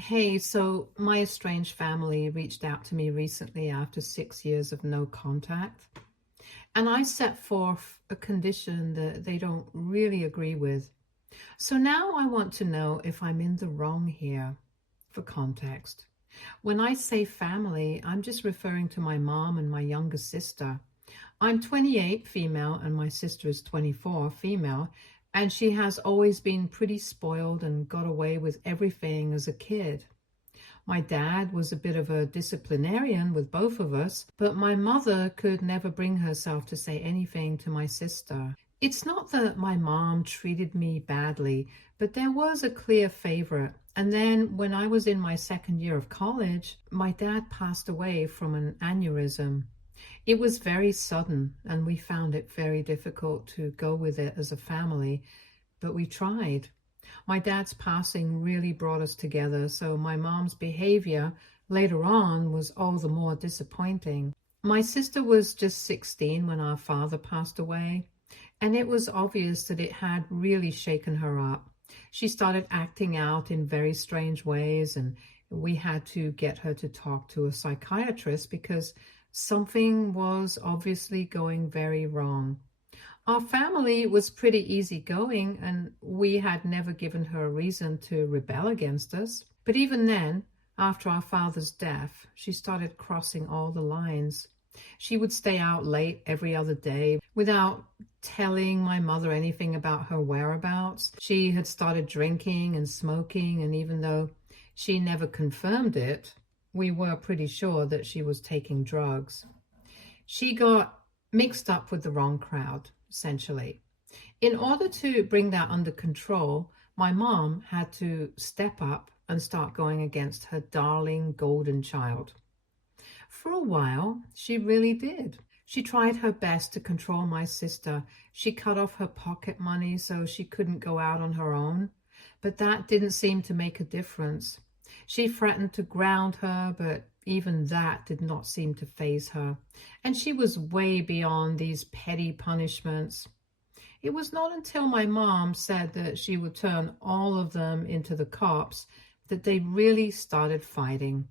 Hey, so my estranged family reached out to me recently after 6 years of no contact, and I set forth a condition that they don't really agree with. So now I want to know if I'm in the wrong here. For context, when I say family, I'm just referring to my mom and my younger sister. I'm 28 female and my sister is 24 female, and she has always been pretty spoiled and got away with everything as a kid. My dad was a bit of a disciplinarian with both of us, but my mother could never bring herself to say anything to my sister. It's not that my mom treated me badly, but there was a clear favorite. And then when I was in my second year of college, my dad passed away from an aneurysm. It was very sudden, and we found it very difficult to go with it as a family, but we tried. My dad's passing really brought us together, so my mom's behavior later on was all the more disappointing. My sister was just 16 when our father passed away, and it was obvious that it had really shaken her up. She started acting out in very strange ways, and we had to get her to talk to a psychiatrist because something was obviously going very wrong. Our family was pretty easygoing, and we had never given her a reason to rebel against us. But even then, after our father's death, she started crossing all the lines. She would stay out late every other day without telling my mother anything about her whereabouts. She had started drinking and smoking, and even though she never confirmed it, we were pretty sure that she was taking drugs. She got mixed up with the wrong crowd, essentially. In order to bring that under control, my mom had to step up and start going against her darling golden child. For a while, she really did. She tried her best to control my sister. She cut off her pocket money so she couldn't go out on her own, but that didn't seem to make a difference. She threatened to ground her, but even that did not seem to faze her, and she was way beyond these petty punishments. It was not until my mom said that she would turn all of them into the cops that they really started fighting.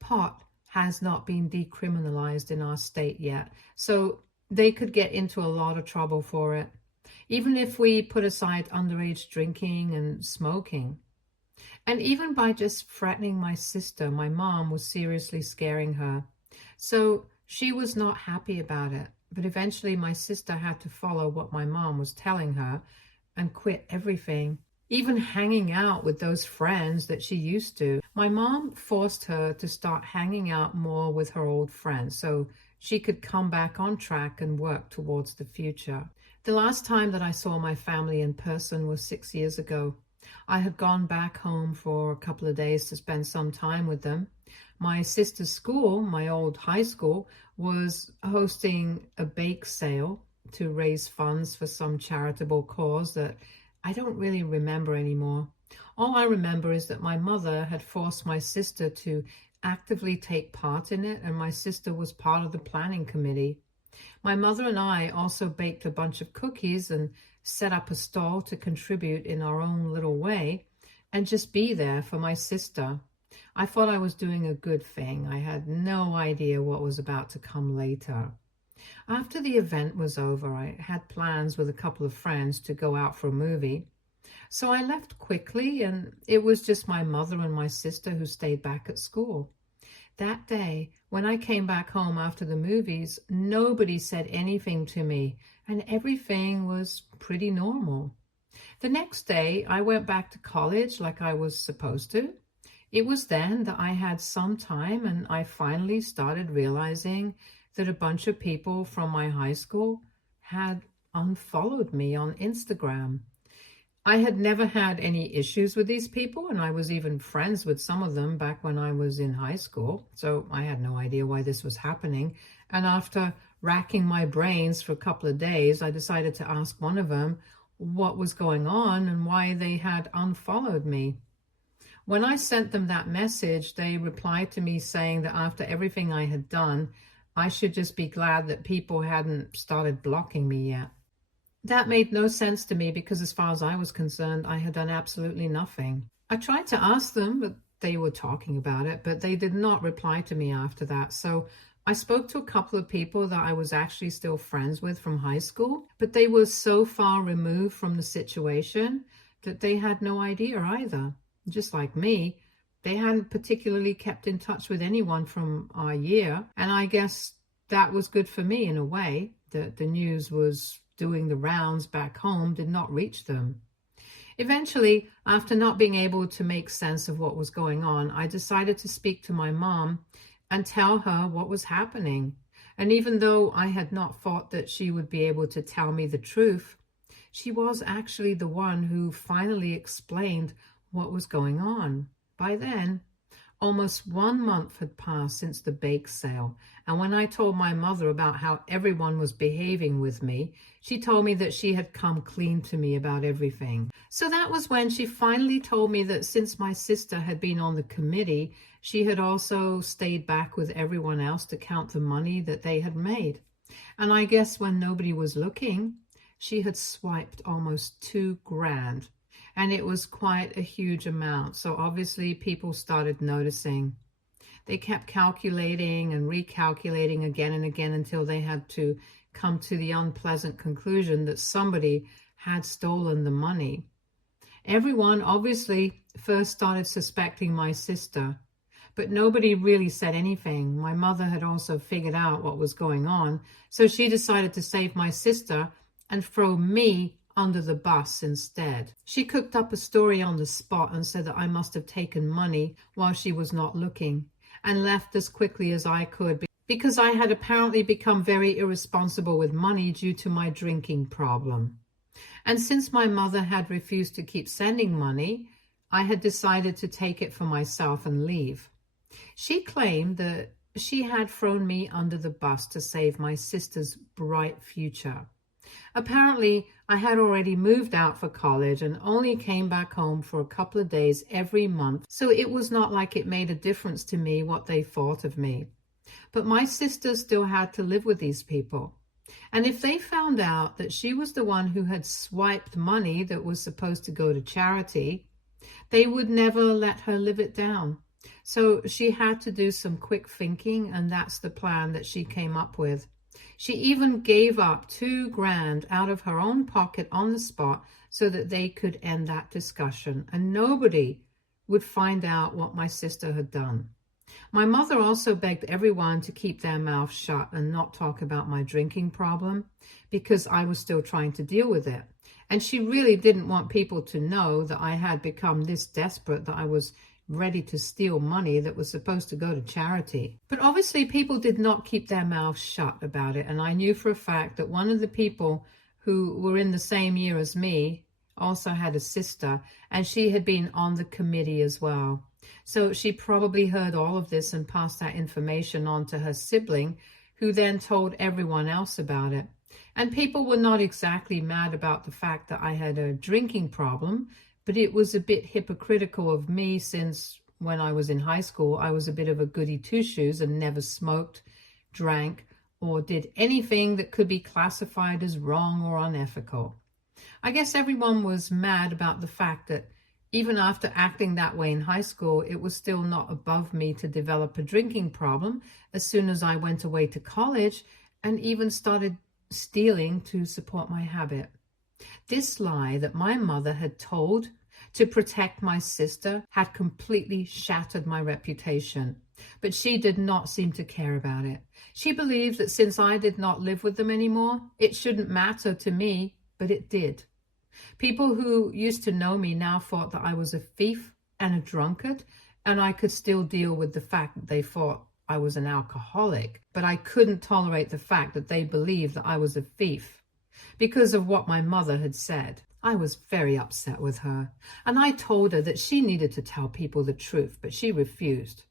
Pot has not been decriminalized in our state yet, so they could get into a lot of trouble for it, even if we put aside underage drinking and smoking. And even by just threatening my sister, my mom was seriously scaring her. So she was not happy about it. But eventually my sister had to follow what my mom was telling her and quit everything, even hanging out with those friends that she used to. My mom forced her to start hanging out more with her old friends so she could come back on track and work towards the future. The last time that I saw my family in person was 6 years ago. I had gone back home for a couple of days to spend some time with them. My sister's school, my old high school, was hosting a bake sale to raise funds for some charitable cause that I don't really remember anymore. All I remember is that my mother had forced my sister to actively take part in it, and my sister was part of the planning committee. My mother and I also baked a bunch of cookies and set up a stall to contribute in our own little way and just be there for my sister. I thought I was doing a good thing. I had no idea what was about to come later. After the event was over, I had plans with a couple of friends to go out for a movie. So I left quickly, and it was just my mother and my sister who stayed back at school. That day, when I came back home after the movies, nobody said anything to me, and everything was pretty normal. The next day, I went back to college like I was supposed to. It was then that I had some time, and I finally started realizing that a bunch of people from my high school had unfollowed me on Instagram. I had never had any issues with these people, and I was even friends with some of them back when I was in high school, so I had no idea why this was happening. And after racking my brains for a couple of days, I decided to ask one of them what was going on and why they had unfollowed me. When I sent them that message, they replied to me saying that after everything I had done, I should just be glad that people hadn't started blocking me yet. That made no sense to me because as far as I was concerned, I had done absolutely nothing. I tried to ask them, but they were talking about it, but they did not reply to me after that. So I spoke to a couple of people that I was actually still friends with from high school, but they were so far removed from the situation that they had no idea either. Just like me, they hadn't particularly kept in touch with anyone from our year. And I guess that was good for me in a way, that the news was doing the rounds back home did not reach them. Eventually, after not being able to make sense of what was going on, I decided to speak to my mom and tell her what was happening. And even though I had not thought that she would be able to tell me the truth, she was actually the one who finally explained what was going on. By then, almost 1 month had passed since the bake sale, and when I told my mother about how everyone was behaving with me, she told me that she had come clean to me about everything. So that was when she finally told me that since my sister had been on the committee, she had also stayed back with everyone else to count the money that they had made. And I guess when nobody was looking, she had swiped almost $2,000. And it was quite a huge amount. So obviously people started noticing. They kept calculating and recalculating again and again until they had to come to the unpleasant conclusion that somebody had stolen the money. Everyone obviously first started suspecting my sister, but nobody really said anything. My mother had also figured out what was going on, so she decided to save my sister and throw me under the bus instead. She cooked up a story on the spot and said that I must have taken money while she was not looking and left as quickly as I could because I had apparently become very irresponsible with money due to my drinking problem. And since my mother had refused to keep sending money, I had decided to take it for myself and leave. She claimed that she had thrown me under the bus to save my sister's bright future. Apparently, I had already moved out for college and only came back home for a couple of days every month, so it was not like it made a difference to me what they thought of me. But my sister still had to live with these people. And if they found out that she was the one who had swiped money that was supposed to go to charity, they would never let her live it down. So she had to do some quick thinking, and that's the plan that she came up with. She even gave up $2,000 out of her own pocket on the spot so that they could end that discussion and nobody would find out what my sister had done. My mother also begged everyone to keep their mouths shut and not talk about my drinking problem because I was still trying to deal with it. And she really didn't want people to know that I had become this desperate that I was ready to steal money that was supposed to go to charity. But obviously people did not keep their mouths shut about it, and I knew for a fact that one of the people who were in the same year as me also had a sister, and she had been on the committee as well. So she probably heard all of this and passed that information on to her sibling, who then told everyone else about it. And people were not exactly mad about the fact that I had a drinking problem, but it was a bit hypocritical of me since when I was in high school, I was a bit of a goody two-shoes and never smoked, drank, or did anything that could be classified as wrong or unethical. I guess everyone was mad about the fact that even after acting that way in high school, it was still not above me to develop a drinking problem as soon as I went away to college and even started stealing to support my habit. This lie that my mother had told to protect my sister had completely shattered my reputation, but she did not seem to care about it. She believed that since I did not live with them anymore, it shouldn't matter to me, but it did. People who used to know me now thought that I was a thief and a drunkard, and I could still deal with the fact that they thought I was an alcoholic, but I couldn't tolerate the fact that they believed that I was a thief because of what my mother had said. I was very upset with her, and I told her that she needed to tell people the truth, but she refused.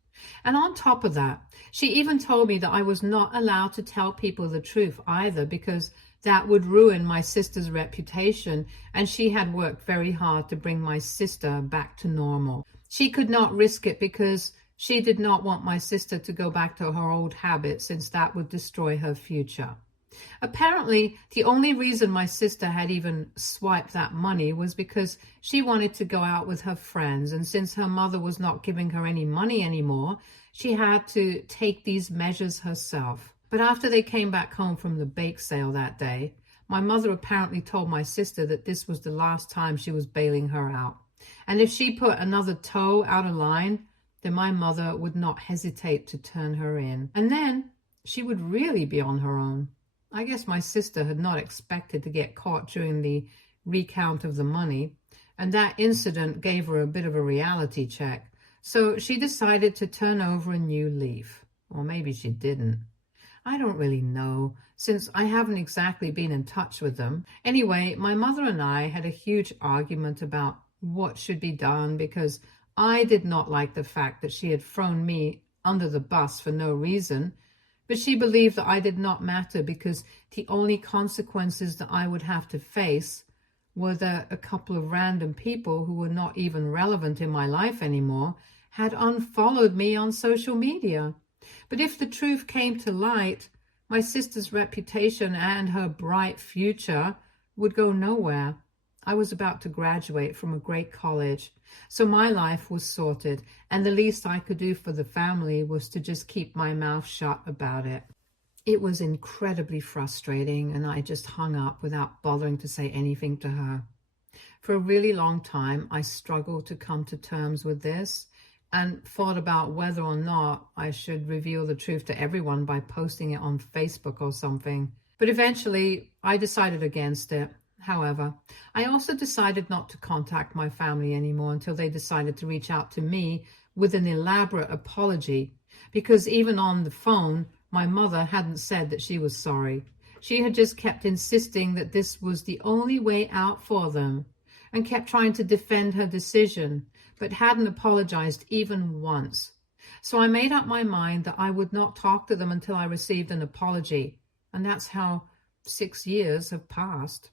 And on top of that, she even told me that I was not allowed to tell people the truth either because that would ruin my sister's reputation, and she had worked very hard to bring my sister back to normal. She could not risk it because she did not want my sister to go back to her old habits, since that would destroy her future. Apparently, the only reason my sister had even swiped that money was because she wanted to go out with her friends, and since her mother was not giving her any money anymore, she had to take these measures herself. But after they came back home from the bake sale that day, my mother apparently told my sister that this was the last time she was bailing her out. And if she put another toe out of line, then my mother would not hesitate to turn her in. And then she would really be on her own. I guess my sister had not expected to get caught during the recount of the money, and that incident gave her a bit of a reality check. So she decided to turn over a new leaf. Or maybe she didn't. I don't really know, since I haven't exactly been in touch with them. Anyway, my mother and I had a huge argument about what should be done because I did not like the fact that she had thrown me under the bus for no reason. But she believed that I did not matter because the only consequences that I would have to face were that a couple of random people who were not even relevant in my life anymore had unfollowed me on social media. But if the truth came to light, my sister's reputation and her bright future would go nowhere. I was about to graduate from a great college, so my life was sorted, and the least I could do for the family was to just keep my mouth shut about it. It was incredibly frustrating, and I just hung up without bothering to say anything to her. For a really long time, I struggled to come to terms with this and thought about whether or not I should reveal the truth to everyone by posting it on Facebook or something. But eventually, I decided against it. However, I also decided not to contact my family anymore until they decided to reach out to me with an elaborate apology, because even on the phone, my mother hadn't said that she was sorry. She had just kept insisting that this was the only way out for them and kept trying to defend her decision, but hadn't apologized even once. So I made up my mind that I would not talk to them until I received an apology, and that's how 6 years have passed.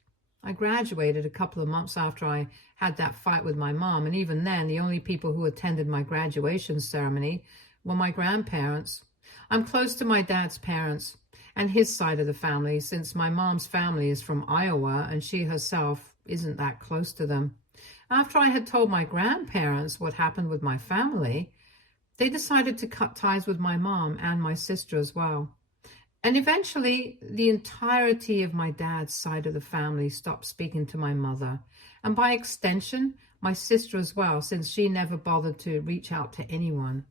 I graduated a couple of months after I had that fight with my mom, and even then, the only people who attended my graduation ceremony were my grandparents. I'm close to my dad's parents and his side of the family, since my mom's family is from Iowa and she herself isn't that close to them. After I had told my grandparents what happened with my family, they decided to cut ties with my mom and my sister as well. And eventually, the entirety of my dad's side of the family stopped speaking to my mother, and by extension, my sister as well, since she never bothered to reach out to anyone.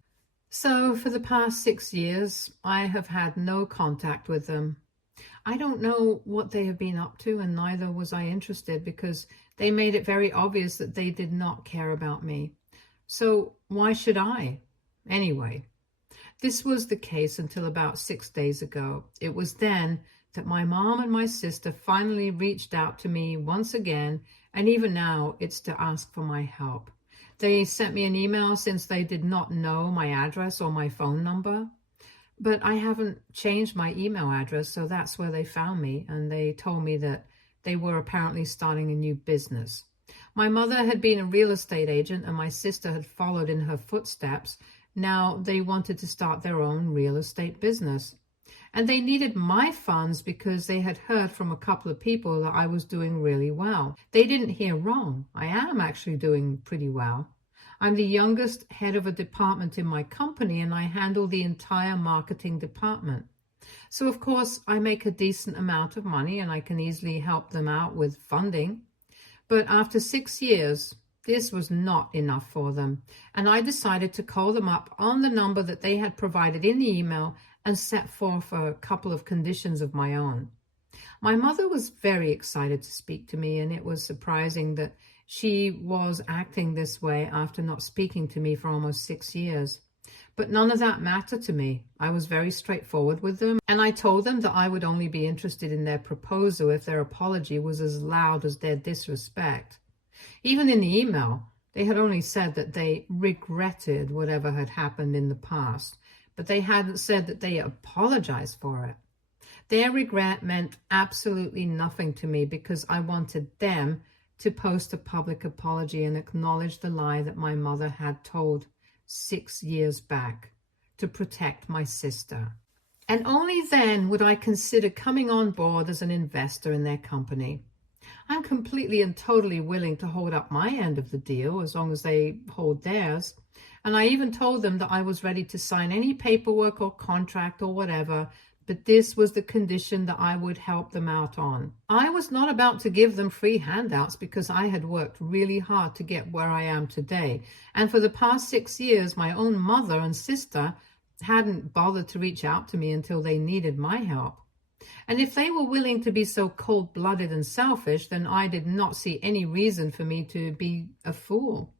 So for the past 6 years, I have had no contact with them. I don't know what they have been up to, and neither was I interested, because they made it very obvious that they did not care about me. So why should I? Anyway, this was the case until about 6 days ago. It was then that my mom and my sister finally reached out to me once again, and even now it's to ask for my help. They sent me an email since they did not know my address or my phone number, but I haven't changed my email address, so that's where they found me, and they told me that they were apparently starting a new business. My mother had been a real estate agent, and my sister had followed in her footsteps. Now they wanted to start their own real estate business. And they needed my funds because they had heard from a couple of people that I was doing really well. They didn't hear wrong. I am actually doing pretty well. I'm the youngest head of a department in my company, and I handle the entire marketing department. So of course I make a decent amount of money, and I can easily help them out with funding. But after 6 years, this was not enough for them, and I decided to call them up on the number that they had provided in the email and set forth a couple of conditions of my own. My mother was very excited to speak to me, and it was surprising that she was acting this way after not speaking to me for almost 6 years. But none of that mattered to me. I was very straightforward with them, and I told them that I would only be interested in their proposal if their apology was as loud as their disrespect. Even in the email, they had only said that they regretted whatever had happened in the past, but they hadn't said that they apologized for it. Their regret meant absolutely nothing to me because I wanted them to post a public apology and acknowledge the lie that my mother had told 6 years back to protect my sister. And only then would I consider coming on board as an investor in their company. I'm completely and totally willing to hold up my end of the deal as long as they hold theirs. And I even told them that I was ready to sign any paperwork or contract or whatever, but this was the condition that I would help them out on. I was not about to give them free handouts because I had worked really hard to get where I am today. And for the past 6 years, my own mother and sister hadn't bothered to reach out to me until they needed my help. And if they were willing to be so cold-blooded and selfish, then I did not see any reason for me to be a fool.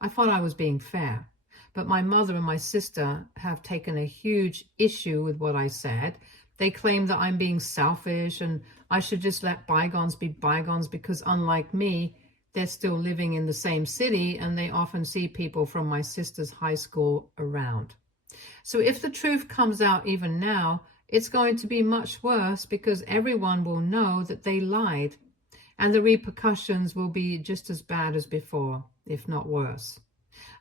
I thought I was being fair. But my mother and my sister have taken a huge issue with what I said. They claim that I'm being selfish and I should just let bygones be bygones because, unlike me, they're still living in the same city and they often see people from my sister's high school around. So if the truth comes out even now, it's going to be much worse because everyone will know that they lied, and the repercussions will be just as bad as before, if not worse.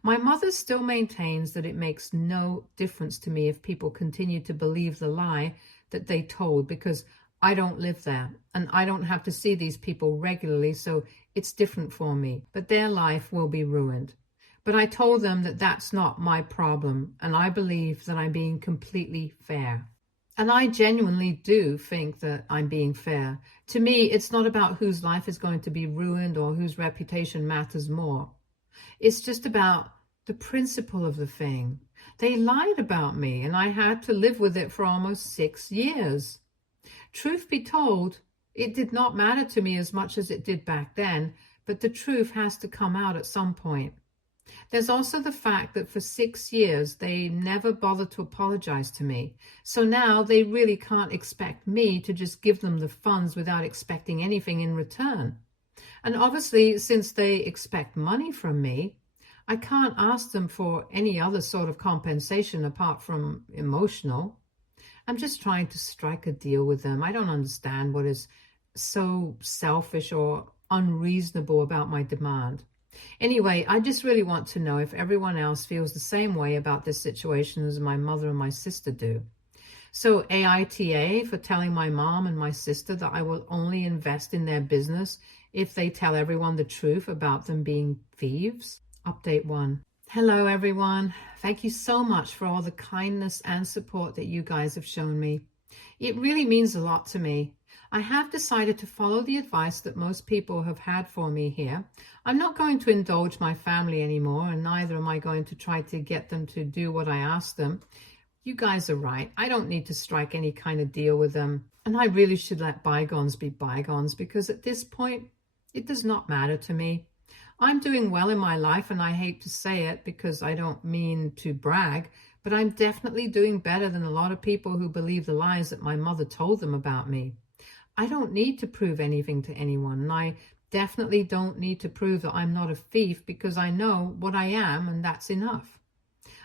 My mother still maintains that it makes no difference to me if people continue to believe the lie that they told because I don't live there and I don't have to see these people regularly, so it's different for me, but their life will be ruined. But I told them that that's not my problem, and I believe that I'm being completely fair. And I genuinely do think that I'm being fair. To me, it's not about whose life is going to be ruined or whose reputation matters more. It's just about the principle of the thing. They lied about me, and I had to live with it for almost 6 years. Truth be told, it did not matter to me as much as it did back then, but the truth has to come out at some point. There's also the fact that for 6 years, they never bothered to apologize to me. So now they really can't expect me to just give them the funds without expecting anything in return. And obviously, since they expect money from me, I can't ask them for any other sort of compensation apart from emotional. I'm just trying to strike a deal with them. I don't understand what is so selfish or unreasonable about my demand. Anyway, I just really want to know if everyone else feels the same way about this situation as my mother and my sister do. So AITA for telling my mom and my sister that I will only invest in their business if they tell everyone the truth about them being thieves. Update 1. Hello, everyone. Thank you so much for all the kindness and support that you guys have shown me. It really means a lot to me. I have decided to follow the advice that most people have had for me here. I'm not going to indulge my family anymore, and neither am I going to try to get them to do what I ask them. You guys are right. I don't need to strike any kind of deal with them. And I really should let bygones be bygones because at this point, it does not matter to me. I'm doing well in my life, and I hate to say it because I don't mean to brag, but I'm definitely doing better than a lot of people who believe the lies that my mother told them about me. I don't need to prove anything to anyone, and I definitely don't need to prove that I'm not a thief because I know what I am, and that's enough.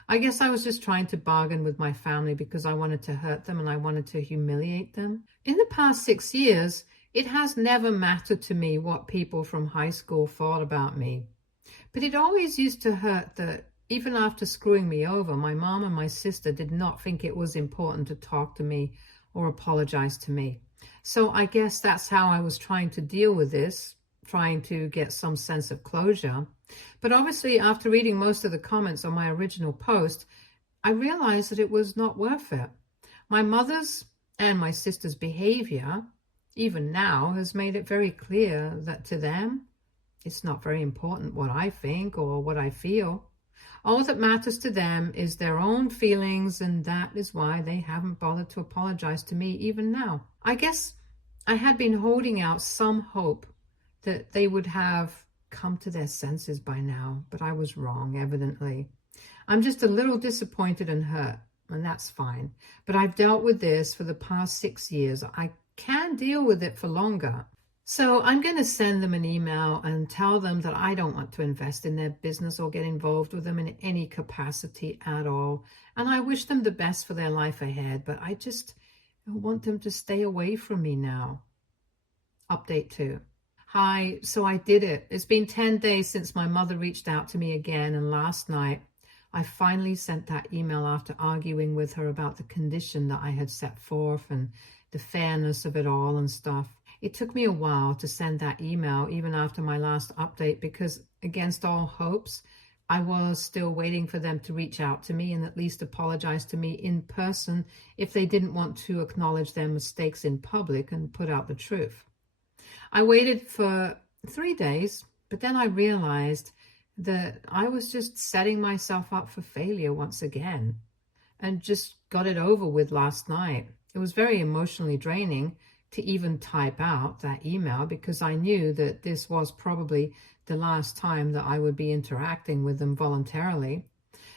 I guess I was just trying to bargain with my family because I wanted to hurt them and I wanted to humiliate them. In the past 6 years, it has never mattered to me what people from high school thought about me. But it always used to hurt that even after screwing me over, my mom and my sister did not think it was important to talk to me or apologize to me. So I guess that's how I was trying to deal with this, trying to get some sense of closure. But obviously, after reading most of the comments on my original post, I realized that it was not worth it. My mother's and my sister's behavior, even now, has made it very clear that to them, it's not very important what I think or what I feel. All that matters to them is their own feelings, and that is why they haven't bothered to apologize to me even now. I guess I had been holding out some hope that they would have come to their senses by now, but I was wrong, evidently. I'm just a little disappointed and hurt, and that's fine. But I've dealt with this for the past 6 years. I can deal with it for longer. So I'm going to send them an email and tell them that I don't want to invest in their business or get involved with them in any capacity at all. And I wish them the best for their life ahead, but I just want them to stay away from me now. Update 2. Hi, so I did it. It's been 10 days since my mother reached out to me again, and last night I finally sent that email after arguing with her about the condition that I had set forth and the fairness of it all and stuff. It took me a while to send that email, even after my last update, because against all hopes, I was still waiting for them to reach out to me and at least apologize to me in person if they didn't want to acknowledge their mistakes in public and put out the truth. I waited for 3 days, but then I realized that I was just setting myself up for failure once again and just got it over with last night. It was very emotionally draining to even type out that email because I knew that this was probably the last time that I would be interacting with them voluntarily.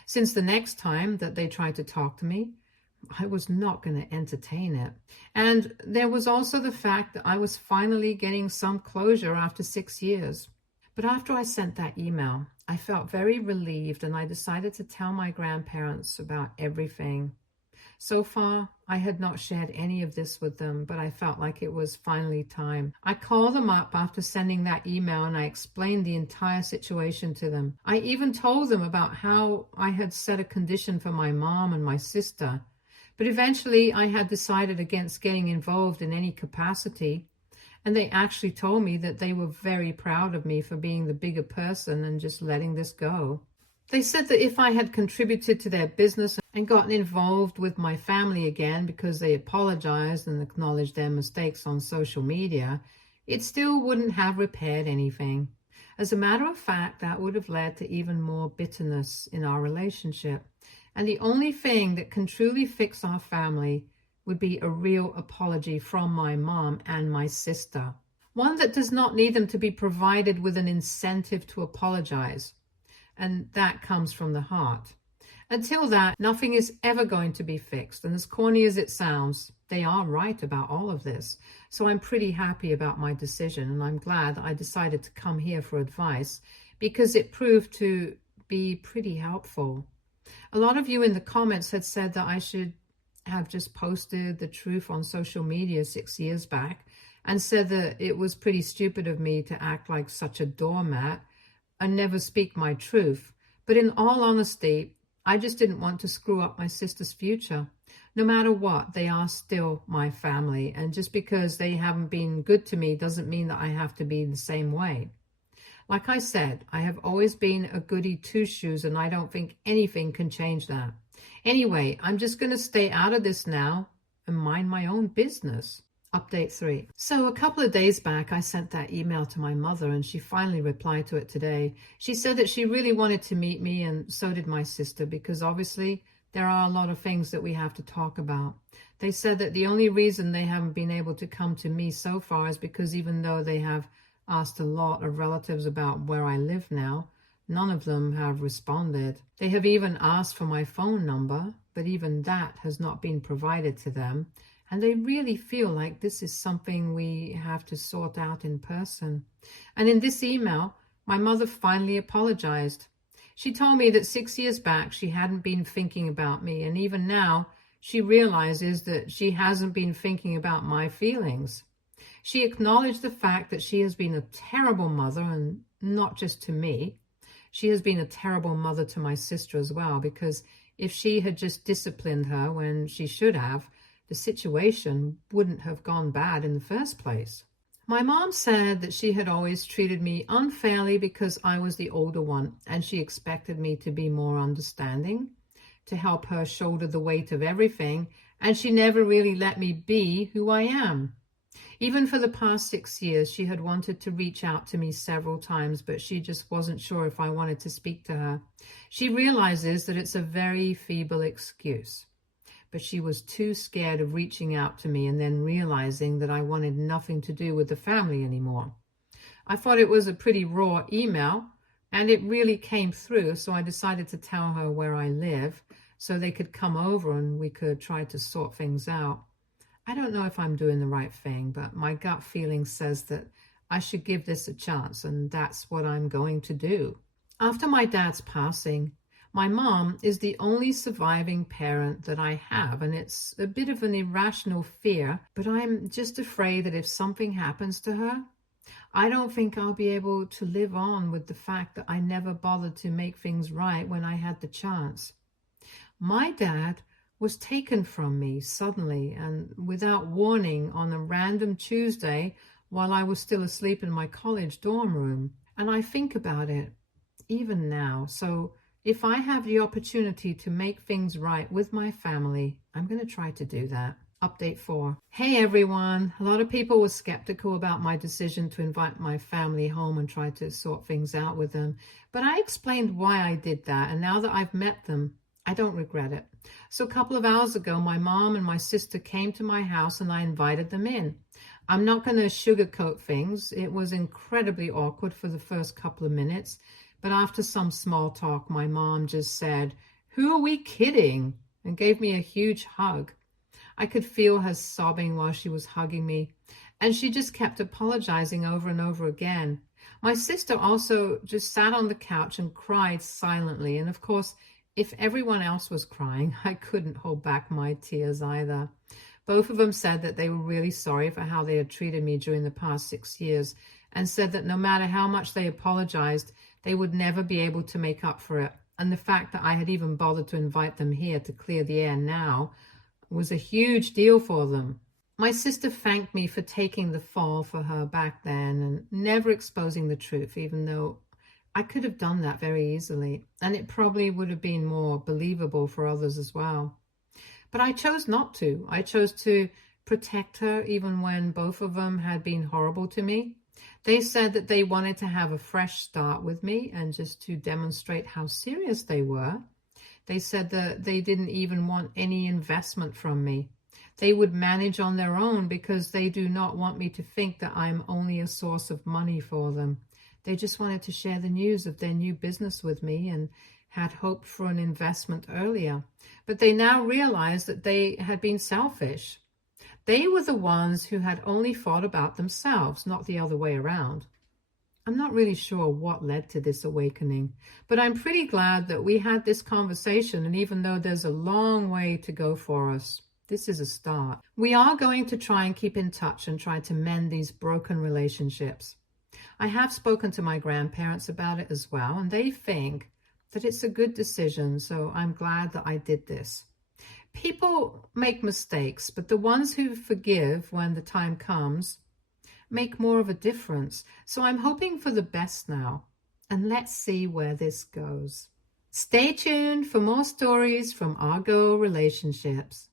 Since the next time that they tried to talk to me, I was not going to entertain it. And there was also the fact that I was finally getting some closure after 6 years. But after I sent that email, I felt very relieved and I decided to tell my grandparents about everything. So far, I had not shared any of this with them, but I felt like it was finally time. I called them up after sending that email and I explained the entire situation to them. I even told them about how I had set a condition for my mom and my sister. But eventually, I had decided against getting involved in any capacity. And they actually told me that they were very proud of me for being the bigger person and just letting this go. They said that if I had contributed to their business and gotten involved with my family again because they apologized and acknowledged their mistakes on social media, it still wouldn't have repaired anything. As a matter of fact, that would have led to even more bitterness in our relationship. And the only thing that can truly fix our family would be a real apology from my mom and my sister. One that does not need them to be provided with an incentive to apologize. And that comes from the heart. Until that, nothing is ever going to be fixed. And as corny as it sounds, they are right about all of this. So I'm pretty happy about my decision. And I'm glad that I decided to come here for advice because it proved to be pretty helpful. A lot of you in the comments had said that I should have just posted the truth on social media 6 years back and said that it was pretty stupid of me to act like such a doormat and never speak my truth. But in all honesty, I just didn't want to screw up my sister's future. No matter what, they are still my family. And just because they haven't been good to me doesn't mean that I have to be the same way. Like I said, I have always been a goody two-shoes and I don't think anything can change that. Anyway, I'm just going to stay out of this now and mind my own business. Update 3. So a couple of days back, I sent that email to my mother and she finally replied to it today. She said that she really wanted to meet me and so did my sister because obviously there are a lot of things that we have to talk about. They said that the only reason they haven't been able to come to me so far is because even though they have asked a lot of relatives about where I live now, none of them have responded. They have even asked for my phone number, but even that has not been provided to them. And they really feel like this is something we have to sort out in person. And in this email, my mother finally apologized. She told me that 6 years back, she hadn't been thinking about me. And even now, she realizes that she hasn't been thinking about my feelings. She acknowledged the fact that she has been a terrible mother, and not just to me. She has been a terrible mother to my sister as well, because if she had just disciplined her when she should have, the situation wouldn't have gone bad in the first place. My mom said that she had always treated me unfairly because I was the older one, and she expected me to be more understanding, to help her shoulder the weight of everything, and she never really let me be who I am. Even for the past 6 years, she had wanted to reach out to me several times, but she just wasn't sure if I wanted to speak to her. She realizes that it's a very feeble excuse, but she was too scared of reaching out to me and then realizing that I wanted nothing to do with the family anymore. I thought it was a pretty raw email, and it really came through, so I decided to tell her where I live so they could come over and we could try to sort things out. I don't know if I'm doing the right thing, but my gut feeling says that I should give this a chance, and that's what I'm going to do. After my dad's passing, my mom is the only surviving parent that I have, and it's a bit of an irrational fear, but I'm just afraid that if something happens to her, I don't think I'll be able to live on with the fact that I never bothered to make things right when I had the chance. My dad was taken from me suddenly and without warning on a random Tuesday while I was still asleep in my college dorm room. And I think about it even now. So if I have the opportunity to make things right with my family, I'm going to try to do that. Update 4. Hey everyone. A lot of people were skeptical about my decision to invite my family home and try to sort things out with them. But I explained why I did that. And now that I've met them, I don't regret it. So a couple of hours ago, my mom and my sister came to my house and I invited them in. I'm not going to sugarcoat things. It was incredibly awkward for the first couple of minutes. But after some small talk, my mom just said, "Who are we kidding?" and gave me a huge hug. I could feel her sobbing while she was hugging me, and she just kept apologizing over and over again. My sister also just sat on the couch and cried silently, and of course, if everyone else was crying, I couldn't hold back my tears either. Both of them said that they were really sorry for how they had treated me during the past 6 years, and said that no matter how much they apologized, they would never be able to make up for it. And the fact that I had even bothered to invite them here to clear the air now was a huge deal for them. My sister thanked me for taking the fall for her back then and never exposing the truth, even though I could have done that very easily, and it probably would have been more believable for others as well. But I chose not to. I chose to protect her even when both of them had been horrible to me. They said that they wanted to have a fresh start with me and just to demonstrate how serious they were. They said that they didn't even want any investment from me. They would manage on their own because they do not want me to think that I'm only a source of money for them. They just wanted to share the news of their new business with me and had hoped for an investment earlier. But they now realized that they had been selfish. They were the ones who had only thought about themselves, not the other way around. I'm not really sure what led to this awakening, but I'm pretty glad that we had this conversation, and even though there's a long way to go for us, this is a start. We are going to try and keep in touch and try to mend these broken relationships. I have spoken to my grandparents about it as well, and they think that it's a good decision, so I'm glad that I did this. People make mistakes, but the ones who forgive when the time comes make more of a difference. So I'm hoping for the best now, and let's see where this goes. Stay tuned for more stories from Argo Relationships.